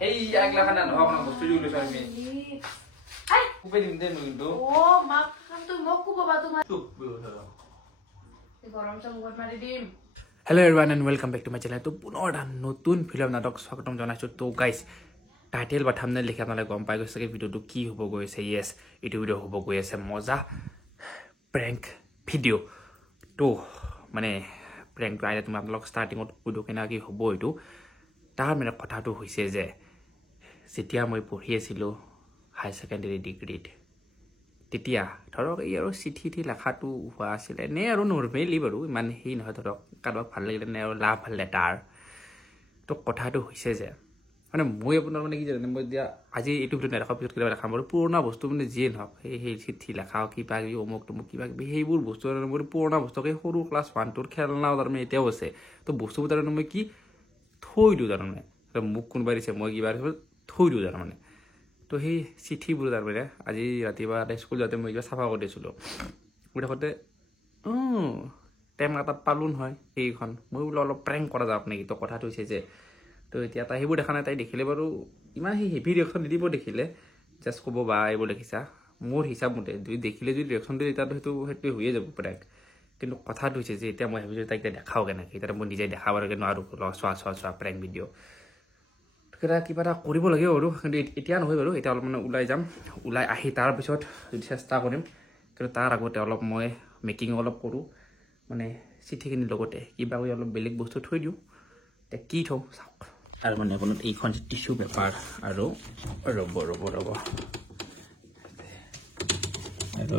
Hey, agla kana no na bostu julu sa mi. Ai, ku pe dim de nu do. Oh, mak kan tu moku baba tu ma. Chup bo thara. Ti gorom cham got mari dim. Hello everyone and welcome back to my channel. তো পুনৰ নতুন film নাটক স্বাগতম জনাইছো। তো guys title বা thumbnail লিখি আপোনালোকে গম পাই গৈছে যে ভিডিওটো কি হ'ব গৈছে। ইয়েস এইটো ভিডিও হ'ব গৈ আছে মজা প্র্যাঙ্ক ভিডিও। তো মানে প্র্যাঙ্কটো আইলে তুমি আপোনালোক ষ্টাৰ্টিঙত ভিডিও কেনে কি হ'ব এইটো তাৰ মানে কথাটো হৈছে যে যেতিয়া মই পঢ়ি আছিলোঁ হাই সেকেন্ডাৰী ডিগ্ৰীত তেতিয়া ধৰক এই আৰু চিঠি লেখাটো হোৱা আছিলে নে আৰু নৰ্মেলি বাৰু ইমান হেৰি নহয় ধৰক কাৰোবাক ভাল লাগিলে নে আৰু লাভ লেটাৰ তো কথাটো হৈছে যে মানে মই আপোনাৰ মানে কি জানে মই এতিয়া আজি এইটো ভিডিঅ' নেদেখাৰ পিছত কিবা দেখাম বাৰু পুৰণা বস্তু মানে যিয়ে নহওক সেই চিঠি লেখা কিবা কিবি অমুক তমুক কিবা কিবি সেইবোৰ বস্তু মোৰ পুৰণা বস্তু সেই সৰু ক্লাছ 1 ৰ খেলনাও তাৰমানে এতিয়াও আছে তো বস্তুবোৰ তাৰমানে মই কি থৈ দিওঁ তাৰমানে মোক কোনোবাই দিছে মই কিবা থৈ দিওঁ তাৰমানে তো সেই চিঠিবোৰ তাৰমানে আজি ৰাতিপুৱা স্কুল যাওঁতে মই কিবা চাফা কৰি দিছিলোঁ মোৰ দেখোঁতে টেমা এটাত পালোঁ নহয় সেইখন মই বোলো অলপ প্ৰেংক কৰা যাওক নেকি তো কথাটো হৈছে যে তো এতিয়া তাই সেইবোৰ দেখা নাই তাই দেখিলে বাৰু ইমান সেই হেভি ৰিয়েকশ্যন নিদিব দেখিলে জাষ্ট ক'ব বা এইবোৰ দেখিছা মোৰ হিচাপ মতে যদি দেখিলে যদি ৰিয়েকশ্যন দিয়ে তেতিয়াতো সেইটো হৈয়ে যাব প্ৰেংক কিন্তু কথাটো হৈছে যে এতিয়া মই ভাবিছোঁ তাইক দেখাওঁ কেনেকৈ এতিয়া মই নিজে দেখাব লাগে নোৱাৰোঁ চোৱা প্ৰেংক ভিডিঅ' কিবা এটা কৰিব লাগিব বাৰু কিন্তু এতিয়া নহয় বাৰু এতিয়া অলপ মানে ওলাই যাম ওলাই আহি তাৰপিছত যদি চেষ্টা কৰিম কিন্তু তাৰ আগতে অলপ মই মেকিং অলপ কৰোঁ মানে চিঠিখিনিৰ লগতে কিবা কৰি অলপ বেলেগ বস্তু থৈ দিওঁ এতিয়া কি থওঁ চাওক আৰু মানে আপোনাৰ এইখন টিচু পেপাৰ আৰু ৰ'ব আৰু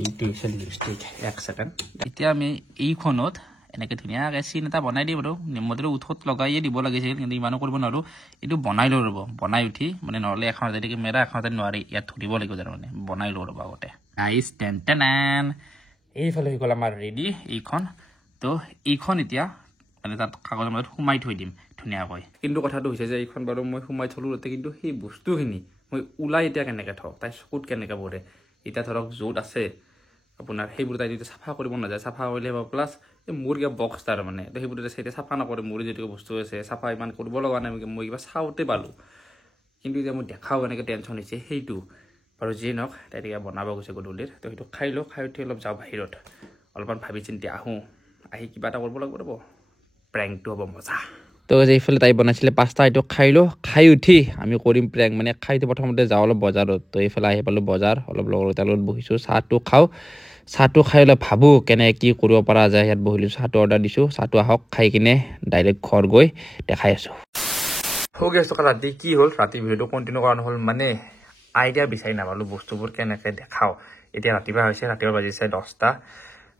এইটো হৈছে লিপষ্টিক এক ছেকেণ্ড এতিয়া আমি এইখনত এনেকৈ ধুনীয়াকৈ চিন এটা বনাই দিম আৰু নিমখটো উঠত লগাইয়ে দিব লাগিছিল কিন্তু ইমানো কৰিব নোৱাৰোঁ এইটো বনাই লওঁ ৰ'ব বনাই উঠি মানে নহ'লে এখন যদি কেমেৰা এখনতে নোৱাৰি ইয়াত ধৰিব লাগিব তাৰমানে বনাই লওঁ ৰ'ব আগতে গাইজ টেন এইফালে হৈ গ'ল আমাৰ ৰেডি এইখন তো এইখন এতিয়া মানে তাত কাগজৰ মাজত সোমাই থৈ দিম ধুনীয়াকৈ কিন্তু কথাটো হৈছে যে এইখন বাৰু মই সোমাই থলোঁ তাতে কিন্তু সেই বস্তুখিনি মই ওলাই এতিয়া কেনেকৈ থওঁ তাই চকুত কেনেকৈ পৰে এতিয়া ধৰক য'ত আছে আপোনাৰ সেইবোৰ তাই যদি চাফা কৰিব নাযায় চাফা কৰিলে হ'ব প্লাছ এই মোৰ কিবা বক্স তাৰ মানে তো সেইবোৰ এতিয়া চাফা নকৰে মোৰ যিটো বস্তু আছে চাফা ইমান কৰিব লগা নাই মই কিবা চাওঁতে পালোঁ কিন্তু এতিয়া মই দেখাওঁ এনেকৈ টেনশ্যন হৈছে সেইটো বাৰু যিয়ে নহওক তাই এতিয়া বনাব গৈছে গধূলিৰ তো সেইটো খাই লওঁ খাই উঠি অলপ যাওঁ বাহিৰত অলপমান ভাবি চিন্তি আহোঁ আহি কিবা এটা কৰিব লাগিব ৰ'ব প্ৰেংকটো হ'ব মজা তো এইফালে তাই বনাইছিলে পাস্তা এইটো খাই লওঁ খাই উঠি আমি কৰিম প্ৰেংক মানে খাইটো প্ৰথমতে যাওঁ অলপ বজাৰত তো এইফালে আহি পালোঁ বজাৰ অলপ লগৰ তাৰ লগত বহিছোঁ চাহটো খাওঁ চাহটো খাই অলপ ভাবোঁ কেনে কি কৰিব পৰা যায় ইয়াত বহিলোঁ চাহটো অৰ্ডাৰ দিছোঁ চাহটো আহক খাই কিনে ডাইৰেক্ট ঘৰ গৈ দেখাই আছোঁ হৈ গৈছোঁ ৰাতি কি হ'ল ৰাতি ভিডিঅ'টো কণ্টিনিউ কৰা নহ'ল মানে আইডিয়া বিচাৰি নাপালোঁ বস্তুবোৰ কেনেকৈ দেখাওঁ এতিয়া ৰাতিপুৱা হৈছে ৰাতিপুৱা বাজিছে 10টা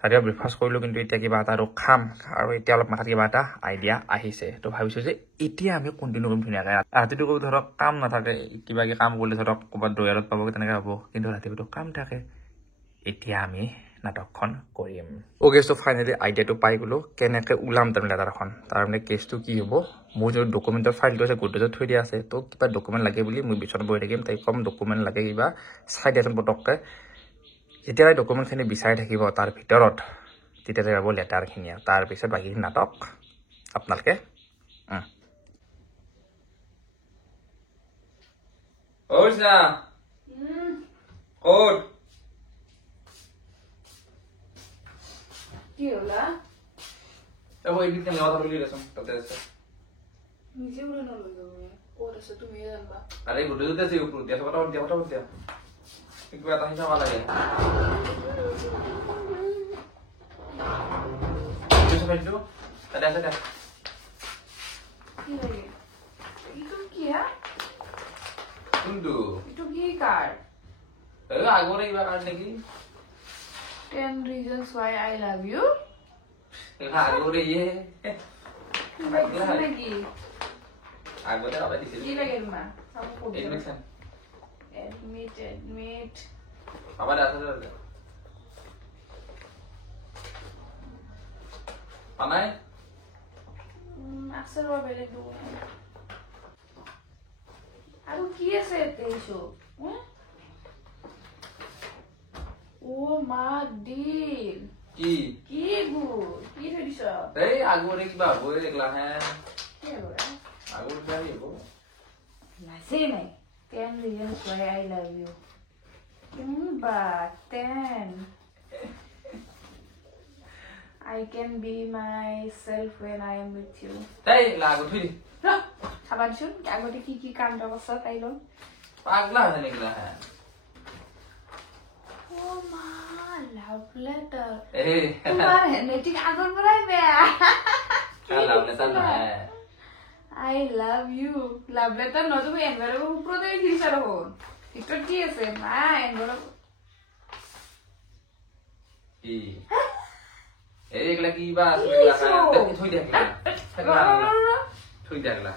ৰাতিপুৱা ব্ৰেকফাষ্ট কৰিলোঁ কিন্তু এতিয়া কিবা এটা আৰু খাম আৰু এতিয়া অলপ মাথাত কিবা এটা আইডিয়া আহিছে তো ভাবিছোঁ যে এতিয়া আমি কণ্টিনিউ কৰিম ধুনীয়াকৈ ৰাতিটো কৰিব ধৰক কাম নাথাকে কিবা কাম কৰিলে ধৰক ক'ৰবাত দৈয়াৰত পাব তেনেকৈ হ'ব কিন্তু ৰাতিপুৱাটো কাম থাকে এতিয়া আমি নাটকখন কৰিম অ'কেছটো ফাইনেলি আইডিয়াটো পাই গ'লোঁ কেনেকৈ ওলাম তাৰমানে লেটাৰখন তাৰমানে কেছটো কি হ'ব মোৰ যদি ডকুমেণ্টৰ ফাইলটো আছে গোটেই থৈ দিয়া আছে তো কিবা ডকুমেণ্ট লাগে বুলি মই বিচনাত বহি থাকিম তাইক কম ডকুমেণ্ট লাগে কিবা চাই দিয়াচোন পটককৈ যেতিয়া তাই ডকুমেণ্টখিনি বিচাৰি থাকিব তাৰ ভিতৰত তেতিয়া যাব লেটাৰখিনি তাৰপিছত বাকীখিনি নাটক আপোনালোকে কি হলা নিজে উড়ে নলই যাবে ওর আছে তুমি জানবা আরে গুড দিতে আছে উপর দিয়া কথা কিবা এটা হিসাব লাগে কিছু ফেলছো তাতে আছে কি লাগে ইটো কি কিন্তু ইটো কি কার্ড আগরে কিবা কার্ড নাকি 10 reasons why I love you আগরে ইয়ে কি আগরে আবার দিছিল কি লাগে মা সব কোড এডমিট admit আবার আছে পানাই আকসর বা বেলে দু আৰু কি আছে তেইছো ও মা ডিল কি কি গু কি ধৰিছ এই আগরে কিবা হবই দেখলা হ্যাঁ কি হবো আগরে যাই হবো Say me. 10 reasons why I love you. But 10. I can be myself when I am with you. Đây là của Thùy. No. Saban shun. Aku di kiki kan daw sa tayo. Pagla na nila. Oh ma, love letter. Eh. Tumare ne tik agon maray be. Love letter na. I love you. Love letter no tumi envaro upro de hisaro ho. Ito ki ase ma envaro. Ek lagi ba sebelah Thôi đẹp là. Thôi đẹp là.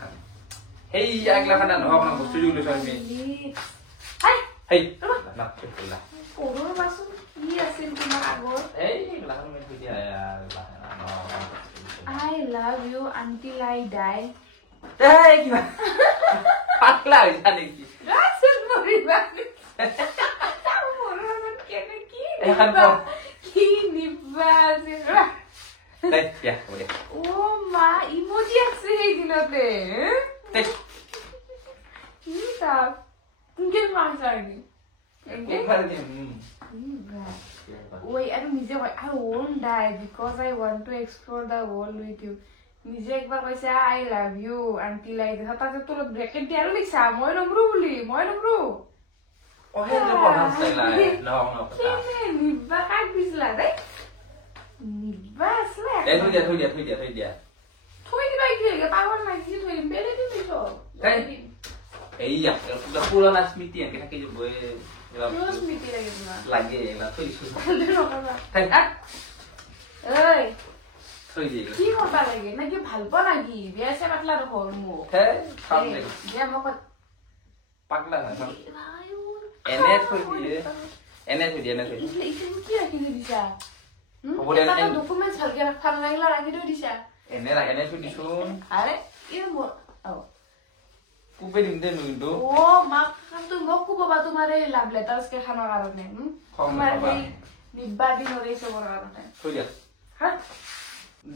Hey, ek lah kan ho nang bostu julu sa mi. Hai. Hey, nak betul lah. Puro masuk. Iya sim cuma agor. Hey, lah kan main dia ya. I love you until I die. Hey, gimana? Pagla jadi ki. Rasul mori banget. Tahu orang kene kini. Kan kok. Kini banget. Đây, ya, udah. Oh ma, emoji আছে এই দিনতে। কি তা? তুমি মাছ আইনি। Wait, I don't নিজে I won't die because I want to explore the world with you. নিজে একবার কইছে I love you until I die. তাতে তোর ব্র্যাকেট দিয়ে আর লিখছা মই নমরু বলি, মই নমরু। Oh, hey, nó còn làm sai lại. No. কেনে নিবা কাই দিছলা রে? নিবা আসলে। Thôi dia. থই দিবা কি লাগে পাগল নাকি থই বেলে দিবি তো। Hey. Iya, udah pula lah Smithy yang kita keju gue. Terus miti lagi na. Lagi lah tuh isu. Kalde nokaba. Hey. Oi. Thôi gì. কি করবা লাগে নাকি ভালপা নাকি বিয়া সে পাতলা রকম মু Thế, không này. বিয়া মক Pagla lah. আয়ু Ene thôi dia. Ene thôi dia. ইকে কি রাখি দিছা Kemudian এটা ডকুমেন্ট ভালকে রাখা লাগলা রাখি দিছা Ene lah, ene thôi disun. আরে ই মো ও Ku pedin deh nunggu. ও মা তুমি মকু বাবা তোমার এই লাভ লেটারস কে খানোর কারণে তোমার এই নিব্বাদি নরে সবর কারণে Thôi dia. হ্যাঁ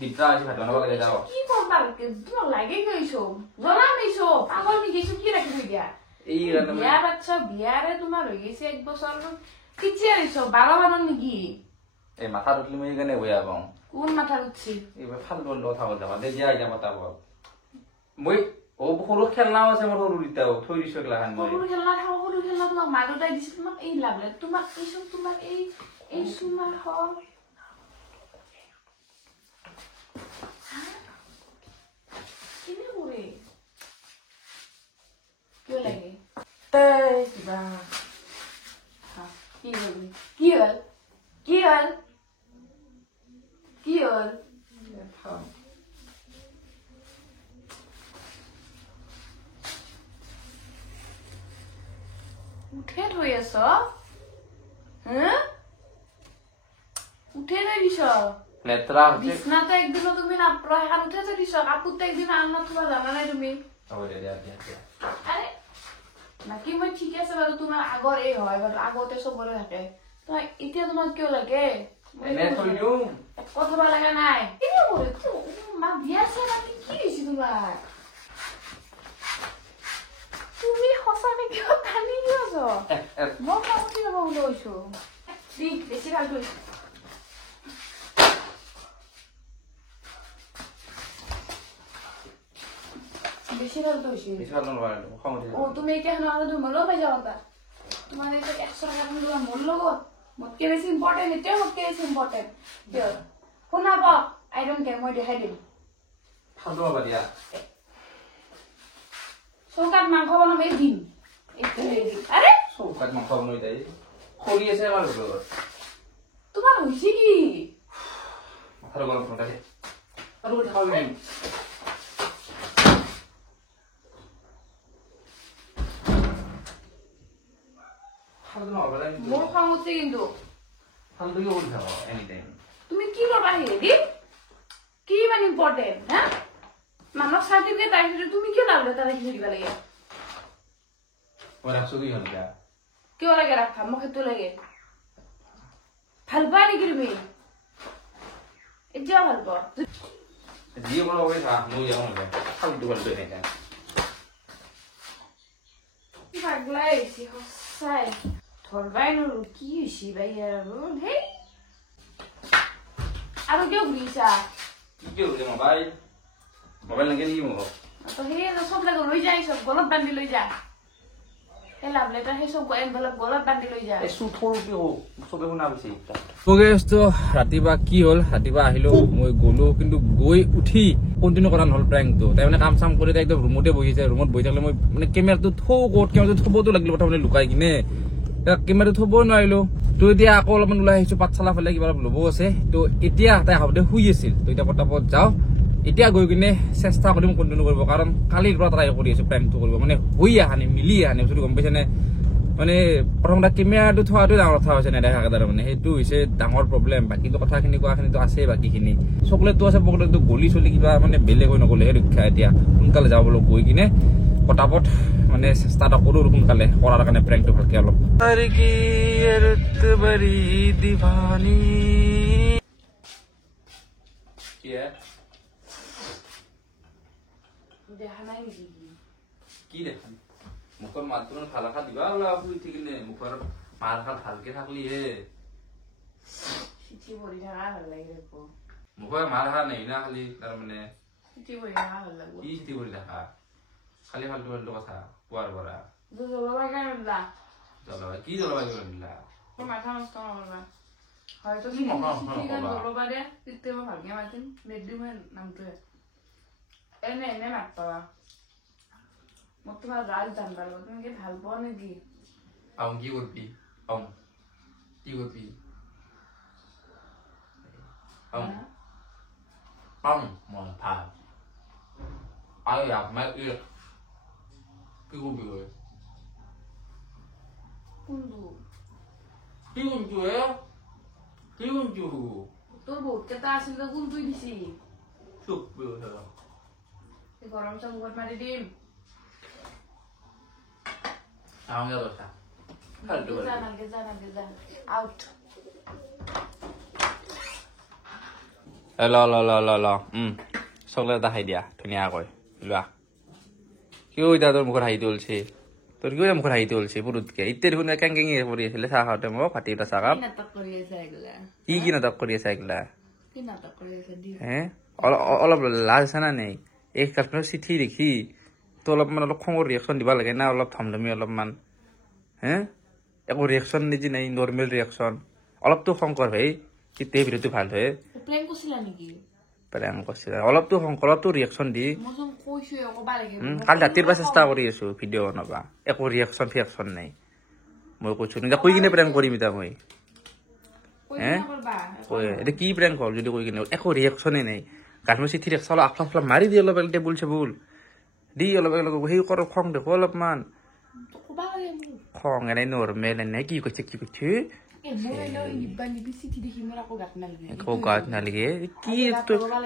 Dipra sih hati mana boleh tahu. কি করবা লাগে তোমার লাগে কইছো জনা নিছো পাগল নি কিছু কি রাখি দিয়া Iya kan. বিয়া বাচ্চা বিয়ারে তোমার হয়ে গেছে 1 বছর কিছে আইছো 12 বানন নাকি Mata rutli mau gane gue abang. কোন মাথা উঠছি Fal lo tahu jaman. Dia jaga mata bang. Moi, huru খেলনা আছে আমার হরু দিতাও থই দিছ গলাহান মই হলু খেলনা থাও হলু খেলনা তোমাক মাদুটাই দিছিল তোমাক এই লাগলে তোমাক এইসব তোমাক এই সুমার হ কিনে ওরে কি লাগে তাই কিবা হ্যাঁ কি হল উঠে থৈ আছ উঠে থৈ দিছ Letra বিছনাতে একদিনও তুমি নাপ্ৰ এখন উঠে থৈ দিছ কাপোৰতে একদিন আন্না থবা জানা নাই তুমি Oh dia. আৰে নাকি মই ঠিক আছে বাৰু তোমাৰ আগৰ এই হয় বাৰু আগতে চবৰে থাকে তই এতিয়া তোমাক কিয় লাগে Ene thôi diu. কথা লাগা নাই কিনে ওরে মা বিয়া আছে নাকি কি দিছি তোমার তুমি হসাকে কিয় কানি দিছ মই কামতি যাব বলে কইছো ঠিক বেশি ভাল কইছ বেশি ভাল কইছি Bisa kan lo kamu dia. ও তুমি কেন আলো তুমি মলো পাই যাওতা তোমার এটা 100 টাকা দিলা মোর লগত মতকে বেশি ইম্পর্টেন্ট এটা মতকে বেশি ইম্পর্টেন্ট দিও শুনাব আই ডোন্ট কেয়ার মই দেখাই দিম Halo apa dia? চৌকাত মাংস বনাম এই দিম আরে Sukat mau kamu itu. Koli saya malu tuh. তোমার হইছে কি Halo kalau pun tadi. Aduh tahu ini. Halo apa lagi? মোর খাম হচ্ছে কিন্তু Halo tuh udah tahu anything. তুমি কি করবা হেদি কি মানে ইম্পর্টেন্ট হ্যাঁ মানব সার্টিফিকেট আইছে তুমি কি লাগলে তারে কি দিবা লাগে Orang sugi kan dia. কিয় লাগে রাখা মুখে তো লাগে ভালবা নেকি তুমি এতিয়া ভালবা Dia kalau wes ah, mau yang mana? Halo tuh kalau ini kan. পাগলাই হৈছে সঁচাই ধৰবাই নৰো কি হৈছে বাই আৰু হেই আৰু কিয় ঘূৰিছা কি হৈছে মোবাইল মোবাইল লাগে নেকি মোক তো সেই চব লাগে লৈ যায় চব গলত বান্ধি লৈ যা এই লাভ লেটাৰ সেই চব এনভেলপ গলত বান্ধি লৈ যা এই চুট সৰু কি চবে শুনা পাইছে তো ৰাতিপুৱা কি হ'ল ৰাতিপুৱা আহিলো মই গলো কিন্তু গৈ উঠি কণ্টিনিউ কৰা নহ'ল প্ৰেংকটো তাই মানে কাম চাম কৰি তাই একদম ৰুমতে বহিছে ৰুমত বহি থাকিলে মই মানে কেমেৰাটো কেমেৰাটো থবতো লাগিল প্ৰথমতে লুকাই কিনে কেমেৰাটো থব নোৱাৰিলো তো এতিয়া আকৌ অলপমান ওলাই আহিছো পাঠশালা ফালে কিবা অলপ ল'ব আছে তো এতিয়া তাই আহোঁতে শুই আছিল তো এতিয়া পটাপট যাওঁ এতিয়া গৈ কিনে চেষ্টা কৰিম কণ্টিনিউ কৰিব কাৰণ কালিৰ পৰা ট্ৰাই কৰি আছো প্ৰেংকটো কৰিব মানে হৈ অহা নাই মিলি অহা নাই বস্তুটো গম পাইছেনে মানে প্ৰথমতে কেমেৰাটো থোৱাটো ডাঙৰ কথা হৈছে নেদেখাকে তাৰ মানে সেইটো হৈছে ডাঙৰ প্ৰব্লেম বাকীটো কথাখিনি কোৱাখিনিতো আছেই বাকীখিনি চকলেটটো আছে পকেটটো গলি চলি কিবা মানে বেলেগ হৈ নগ'লেহে ৰক্ষা এতিয়া সোনকালে যাব বোলো গৈ কিনে পটাপট মানে চেষ্টা এটা কৰোঁ সোনকালে কৰাৰ কাৰণে প্ৰেংকটো ভালকে অলপ দেখা নাই নেকি কি দেখান মুখৰ মাতটো ভাল এষাৰ দিবা ওলা শুই উঠি কিনে মুখৰ মাত এষাৰ ভালকে থাকলিহে চিঠি পঢ়ি থকা ভাল লাগে আকৌ মুখৰ মাত এষাৰ নাই না খালি তাৰমানে চিঠি পঢ়ি থকা ভাল লাগিব কি চিঠি কৰি দেখা খালি ফাল্টু ফাল্টু কথা কোৱাৰ পৰা জলবায়ু কাৰণে জলবায়ু কি জলবায়ু নিলা মাথা নষ্ট নকৰবা হয়তো কি মাথা নষ্ট নকৰবা? জলবায়ু দে তেতিয়া মই ভালকে মাতিম মেদিম নামটোৱে এনে মাতবা মই তোমাৰ ৰাজ জানবা লাগিব তুমি কি ভাল পোৱা নেকি আম কি করবি আম কি করবি আম মন ভাল আই আপ মা কি করবি ওই কোনটো কি করবি ওই কি করবি তোৰ বহুত কেইটা আছিল তই কোনটোই দিছি চুপ বল গৰম চামুখত মাৰি দিম আম গেল কথা ফালতু ভালকে যা আউট ল চকলেট এটা খাই দিয়া ধুনীয়াকৈ লোৱা কিয় এতিয়া তোৰ মুখত হাঁহি তুলছি তোৰ কিয় মুখত হাঁহি তুলছি পুৰুতকে এতিয়া দেখোন কেংকেঙি কৰি আছিলে চাহ খাওঁতে মোক ভাতি এটা চাহ কাপ নাটক কৰি আছে এগলা কি নাটক কৰি আছে এইগিলা কি নাটক কৰি আছে দি হে অলপ লাজ আছে না নাই এই কাশ্মীৰৰ চিঠি দেখি তো অলপমান অলপ খঙৰ ৰিয়েকশ্যন দিব লাগে না অলপ ধমধমি অলপমান হে একো ৰিয়েকশ্যন নিদি নাই নৰ্মেল ৰিয়েকশ্যন অলপতো খং কৰ ভাই তেতিয়া ভিডিঅ'টো ভাল হয় প্লেন কৰিছিলা নেকি প্ৰেংক কৰিছিল অলপতো খং অলপতো ৰিয়েকশ্যন দি মই চোন কৈছো ক'বা লাগে কালি ৰাতিৰ পৰা চেষ্টা কৰি আছো ভিডিঅ' বনাবা একো ৰিয়েকশ্যন নাই মই কৈছো এতিয়া কৈ কিনে প্ৰেংক কৰিম এতিয়া মই হে এতিয়া কি প্ৰেংক হ'ল যদি কৈ কিনে একো ৰিয়েকশ্যনে নাই কাশ্মীৰ চিঠি ৰিয়েকশ্যন অলপ আফলা মাৰি দি অলপ টেবুল চেবুল দি অলপ সেই কৰ খং দেখো অলপমান ক'বা লাগে মোক খং এনেই নৰ্মেল এনেই কি কৈছে একো গাত নালাগে কি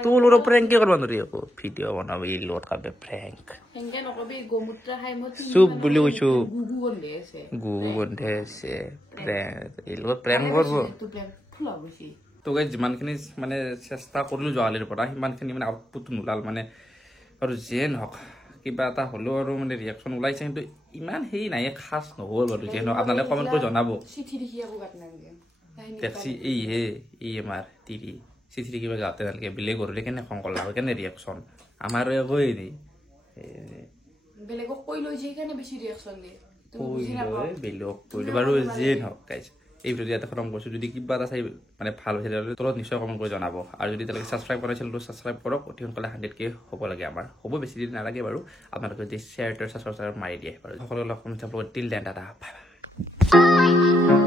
তোৰ লগত প্ৰেংকে কৰিব নোৱাৰি আকৌ ভিডিঅ' বনাবি লগত কাবে প্ৰেংক সেনকে নকবি গোমূত্ৰ খাই মই চুপ বুলি কৈছো গুগু গন্ধে আছে গু বন্ধে আছে এই লগত প্ৰেংক কৰিব তো প্লেন ফুল গৈছি তোক যিমানখিনি মানে চেষ্টা কৰিলো যোৱালিৰ পৰা সিমানখিনি মানে আউটপুট নোলাল মানে আৰু যিয়ে নহওক কিবা এটা হ'লেও আৰু মানে ৰিয়েকশ্যন ওলাইছে কিন্তু ইমান হেৰি নাই খাচ নহ'ল বাৰু যিয়ে নহওক আপোনালোকে কমেণ্ট কৰি জনাব চিঠি দেখি আকৌ গাত নালাগে দেখছি এই আমাৰ তিৰি চিঠি কিবা গাতে নালাগে বেলেগ কৰিলে কেনে খং কৰলা হয় কেনে ৰিয়েকশ্যন আমাৰ একোৱেই নেই বেলেগক কৈ লৈ সেইকাৰণে বেছি ৰিয়েকশ্যন দিয়ে বেলেগক কৰিলো বাৰু যিয়ে নহওক গাইজ এই ভিডিঅ'টো ইয়াতে খতম কৰিছোঁ যদি কিবা এটা চাই মানে ভাল হৈছে তেতিয়াহ'লে তলত নিশ্চয় কমেণ্ট কৰি জনাব আৰু যদি তেওঁলোকে ছাবস্ক্ৰাইব কৰা চেনেলটো ছাবস্ক্ৰাইব কৰক অতি সোনকালে 100K হ'ব লাগে আমাৰ হ'ব বেছি দিন নালাগে বাৰু আপোনালোকে যদি শ্বেয়াৰ ছাবস্ক্ৰাইব মাৰি দিয়ে বাৰু সকলোকে লগ পাম till then tata bye bye